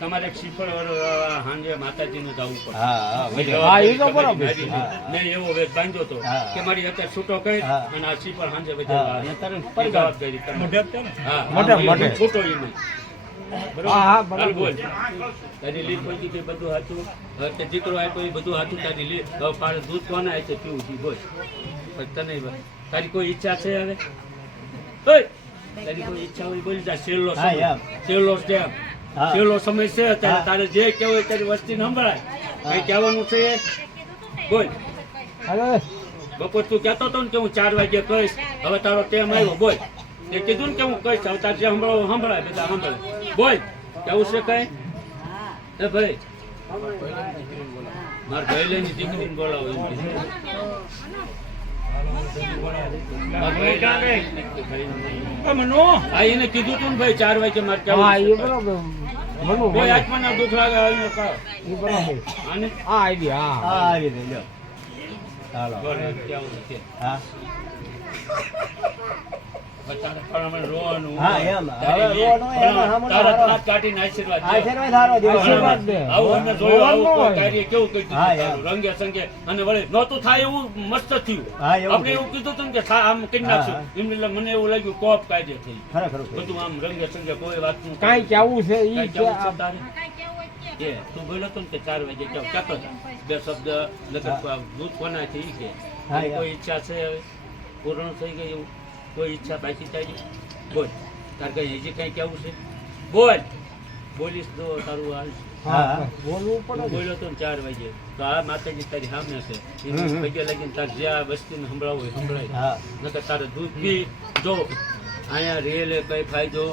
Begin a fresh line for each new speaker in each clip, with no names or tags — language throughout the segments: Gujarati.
તમારે શ્રીફળ હાંજે માતાજીનું જવું પડે
હા
એ તો બરાબર છે.
મેં એવો વેદ બાંધ્યો હતો કે મારી અત્યારે છૂટો
કહી
અને આ શ્રીફળ
એ
એ જવાબદારી
મોઢે.
છૂટો ઈ નહીં. તારી લીધ પડી ગઈ બધું હાચું. હવે તે દીકરો આપ્યો એ બધું હાથું તારી લીધ. હવે પાછું દૂધ કોને આપ્યું? પીવું છે, બોલ. તને તારી કોઈ ઈચ્છા છે હવે ઓય! તારી કોઈ ઈચ્છા હોય બોલી જા છેલ્લો છેલ્લો સ્ટેપ. છેલ્લો સમય છે ત્યારે તારે જે કેવું હોય તારી વસ્તી સંભળાય. કઈ કહેવાનું છે બોલ. બપોર તું કહેતો હતો ને કે હું ચાર વાગે કહીશ. હવે તારો ટેમ આવ્યો. બોલ. તે કીધું ને કે હું કહીશ. હવે તારે જે સંભળાવો સંભળાય બધા સંભળાય. બોલ. કેવું છે કઈ? એ ભાઈ. મારા ભાઈ લઈને દીકરીને બોલાવો ભાઈ એને કીધું તું ને ભાઈ ચાર વાગે મારે કેવું
હા
છે
એ
કઈ.
બરાબર બનવું
કોઈ
બને.
આત્માના દુઃખ લાગે
હા
હા
આવી લ્યો હા
દે.
દે.
આવું કહી દીધું
હા,
રંગે સંગે અને વળી નહોતું થાય એવું મસ્ત થયું. આપણે એવું કીધું હતું કે આમ કરી નાખશું.
હા.
મને એવું લાગ્યું કોપ કાયદે થઈ બધું આમ રંગે સંગે કોઈ વાતનું
કઈ છે ઈ
કાંઈ
કે
કેવું છે એ, તું બોલો તો ને કે ચાર વાગે કેવું કહેતો હતો. બે શબ્દ દૂધ કોનાથી ઈ કે? કોઈ ઈચ્છા છે હવે? પૂર્ણ થઈ ગઈ એવું? કોઈ ઈચ્છા બાકી તારી બોલ તાર કઈ હજી કઈ કેવું છે? બોલ. બોલીશ તો તારું હાલ
હા
હા.
બોલવું પડે
બોલ્યો તો ચાર વાગે. તો આ માતાજી તારી સામે છે. પગે લાગીને તાર જે આ વસ્તીને સંભળાવું હોય સંભળાય.
હા.
નકર તારે દૂધ પી જો અહીંયા રેલે કઈ ફાયદો?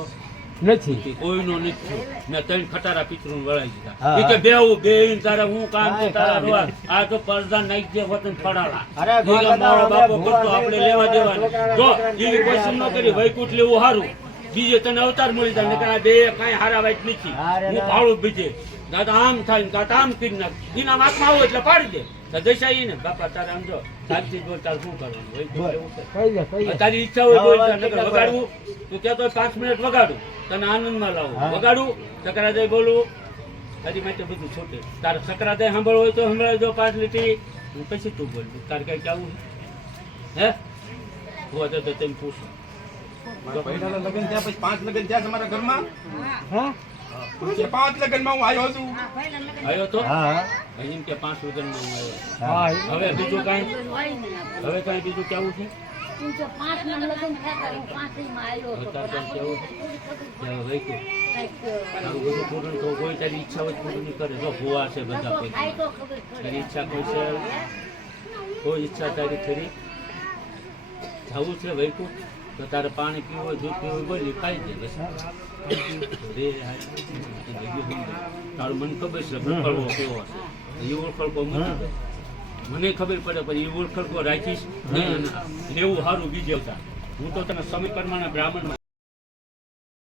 નથી.
કોઈનો નથી. મેં ત્રણ ખટારા પિતૃ વળાઈ દીધા. ઈ કે બેવું બેહીને તારે હું કામ છે તારા રોવા આ તો પરદા નાઈ દે વતન ફળાલા.
અરે,
મારો બાપો કરતો આપણે લેવા
દેવા
દેવાનું. જો ઈ પસંદ ન કરી વૈકુંઠ લેવું સારું બીજે તને અવતાર મળી જાય નકર આ બે કાંઈ હારા વાઈટ નથી. હું ભાળું બીજે. દાદા આમ થાય દાદા આમ કરી નાખ. એના વાતમાં આવો એટલે પાડી દે. ને બાપા તારે આમ જો શાંતિ બોલ તારે શું કરવાનું? વૈકુંઠ
બોલ.
લેવું છે.
કહી દે કહી દે
તારી ઈચ્છા હોય બોલ
વાત
નકર
કેટલા
વગાડવું. તું કહેતો પાંચ મિનિટ વગાડું તને આનંદમાં લાવું. વગાડું સકરાદય બોલું. તારી માટે બધું છૂટે. તારે સકરાદય સાંભળવું હોય તો સંભળાવી દો પાંચ લીટી. પછી તું બોલ તારે કઈ કેવું છે? હે? હું તો તેમ પૂછું.
મારા પહેલાના થયા પછી પાંચ લગ્ન થયા તમારા ઘરમાં?
હા?
એ પાંચ લગ્નમાં હું આવ્યો છું
આવ્યો તો
હા હા
કે પાંચ વગરમાં હું આવ્યો હવે બીજું કાંઈ? હવે કાંઈ બીજું કેવું છે? કે? ઈચ્છા હોય પૂરું નહીં કરે. છે બધા
ખાય
પૈકી તારી ઈચ્છા કોઈ છે? કોઈ ઈચ્છા તારી ખરી? જવું છે વૈકું તો તારે પાણી પીવું હોય દૂધ પીવું હોય બોલી ખાઈ દે બસ. તારું મને ખબર છે ઉખડવો કેવો હશે. એ ઓળખડકો. મને ખબર. પડે પછી એ ઓળખડકો રાખીશ લેવું સારું બીજે હતા હું તો તને સમય પ્રમાણે બ્રાહ્મણ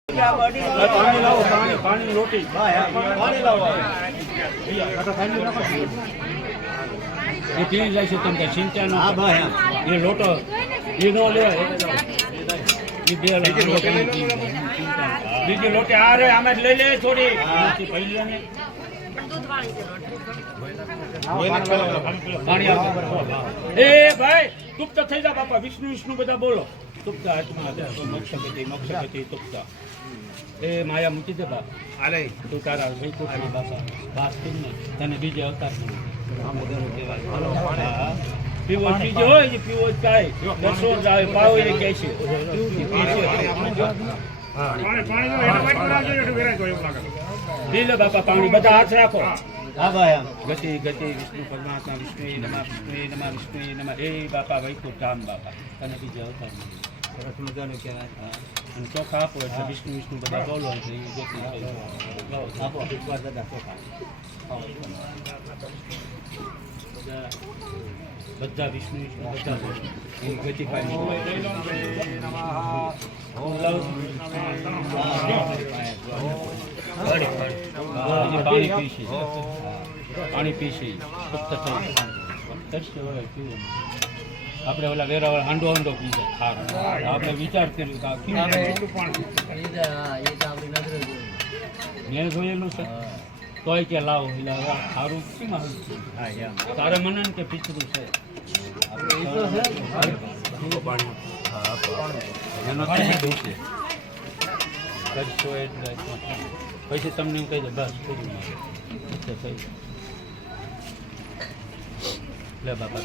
પાણી લાવો પાણી પાણી રોટી.
પાણી લાવો
એ પી જાય છે તમને ચિંતા ન
ભાઈ હા.
એ લોટો એ નો લે એ બે લોટો બીજી લોટી આ રે આમે લઈ લે થોડી. પહેલી લે. એ ભાઈ તુપ્ત થઈ જા બાપા વિષ્ણુ વિષ્ણુ બધા બોલો. તુપ્ત આત્મા તુપ્ત એ માયા મૂકી દે બાપ.
અરે.
તું તારા વૈકુંઠની બાપા તને બીજે અવતાર પીવો પીજો હોય એ પીવો જ કાંઈ. દસો જ આવે પાવો એ કહે છે. પી લે બાપા પાણી બધા હાથ રાખો.
હા. ભાઈ
ગતિ ગતિ વિષ્ણુ પરમાત્મા વિષ્ણુ નમઃ વિષ્ણુ નમા વિષ્ણુ નમઃ. એ બાપા વૈકુંઠ ધામ બાપા. તને બીજે અવતાર
સરસ મજાનું કહેવાય.
અને ચોખા આપો એટલે વિષ્ણુ વિષ્ણુ બધા બોલો એટલે એ ગતિ.
આપો એકવાર દાદા ચોખા.
બધા બધા વિષ્ણુ વિષ્ણુ બધા એની ગતિ. પાણી પીશી. પાણી પીશે આપણે ઓલા વેરાવાળા હાંડો હાંડો પી આપણે વિચાર કર્યું કે મેં જોયેલું છે. તોય કે લાવો. એટલે હવે સારું કેમાં
એમ.
તારે મને કે પીછરું છે.
આપણે
પાણી. કરશો એટલે પછી તમને એમ કહી દે બસ થઈ. લે બાપા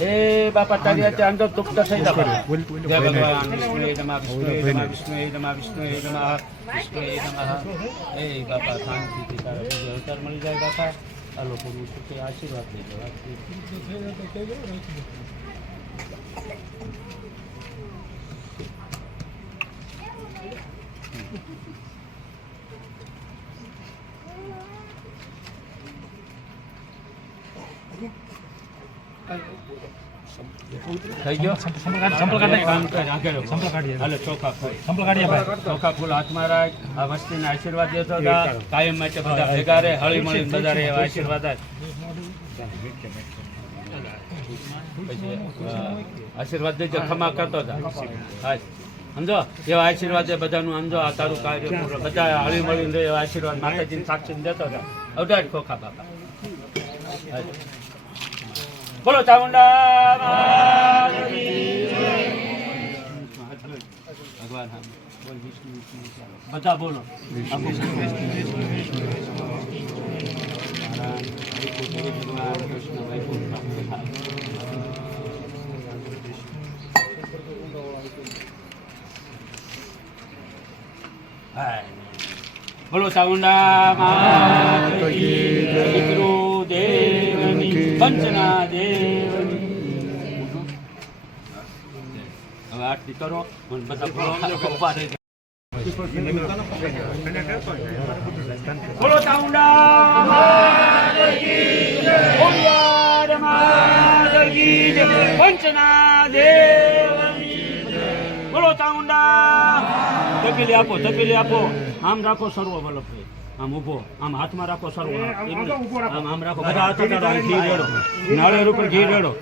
એ બાપા તારી અત્યારે અંદર દુઃખ થઈ જય ભગવાન. વિષ્ણુ નમઃ વિષ્ણુ નમઃ વિષ્ણુ નમઃ વિષ્ણુ એ નમઃ એ બાપા શાંતિથી તારા બીજો અવતાર મળી જાય બાપા. આ લોકો આશીર્વાદ લઈ દેજો થઈ ગયો. હાલો, ચોખા ફૂલ. ચોખા ફૂલ હાથમાં રાખ. આ વસ્તીને આશીર્વાદ દેતો. કાયમ માટે બધા ભેગા રહે હળી મળીને બધા રહે એવા આશીર્વાદ આશીર્વાદ દેજો ખમા કરતો હાય. સમજો? એવા આશીર્વાદ બધાનું સમજો આ તારું કાર્ય બધા હળી મળીને એવા આશીર્વાદ. માતાજીને સાક્ષી દેતો હતા અવડાડ ખોખા બાપા. બોલો ચામુંડા ભગવાન હા. બોલ વિષ્ણુ વિષ્ણુ. બધા બોલો ભગવાન કૃષ્ણ, વૈકુંઠ. બોલો સાઉન્ડા. પિતૃ દેવની પંચના દેવની હવે આઠ કરો અને બધા બોલો જય. પંચના જય. બોલો ચામુંડા તપેલી આપો તપેલી આપો આમ રાખો સર્વ વલ્લભભાઈ આમ ઊભો આમ હાથમાં રાખો સર્વ આમ આમ રાખો બધા હાથ અડાડો, ઘી રેડો નાળિયેર ઉપર ઘી રેડો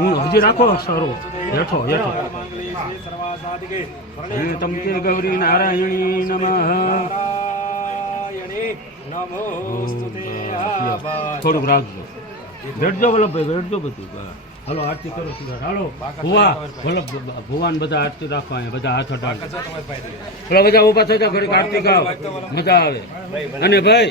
હું હજી રાખો સર્વ હેઠો હેઠો હે તમકે ગૌરી નારાયણી થોડુંક રાખજો. બેઠજો વલ્લભભાઈ, બેઠજો બધું. હલો, આરતી કરો સુધાર હાલો. ભુવા વલ્લભ ભુવાન બધા આરતી રાખવા અહીંયા, બધા હાથ પેલા બધા ઊભા થઈ જાઓ ઘડીક આરતી ગાવ મજા આવે. અને ભાઈ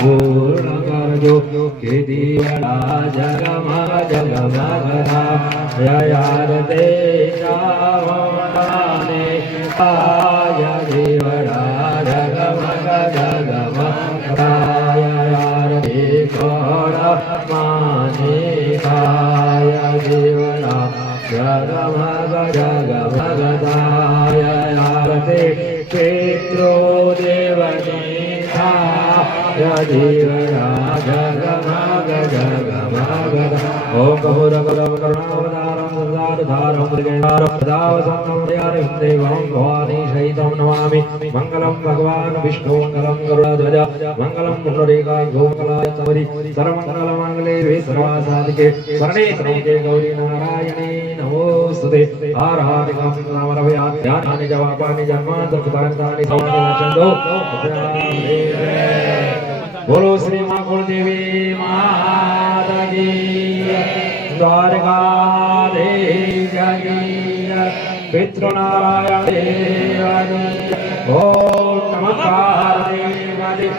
પૂર્ણ કરજો કે દિયડા જગમગ જગમગરા યાર તે રાવણાને આય દેવડા जगमगजगभगदाय यावते पित्रो देवनीता यदीवना जगमगजगमगदा ॐ बहुरपदौ સદાધારમ મૃગેન્દ્રમ मङ्गलं भगवान् દેવં ભવાની સહિતમ નમામિ મંગલમ ભગવાન વિષ્ણુ મંગલમ ગરુડધ્વજ મંગલમ પુંડરીકાય ગોમકલાય સમરી સર્વમંગલ મંગલે વે સર્વાસાધિકે શરણે ત્રંબકે ગૌરી નારાયણે નમોસ્તુતે હર હર નિગમ નામરવયા ધ્યાનાनि દ્વારકાધીશ પિતૃનારાયણ દેવાની ઓમ નમકાર દેવાની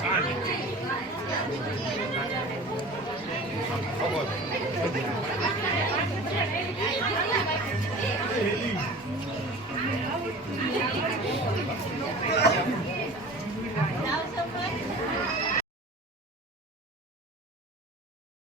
હર હર મહાદેવ
ખબર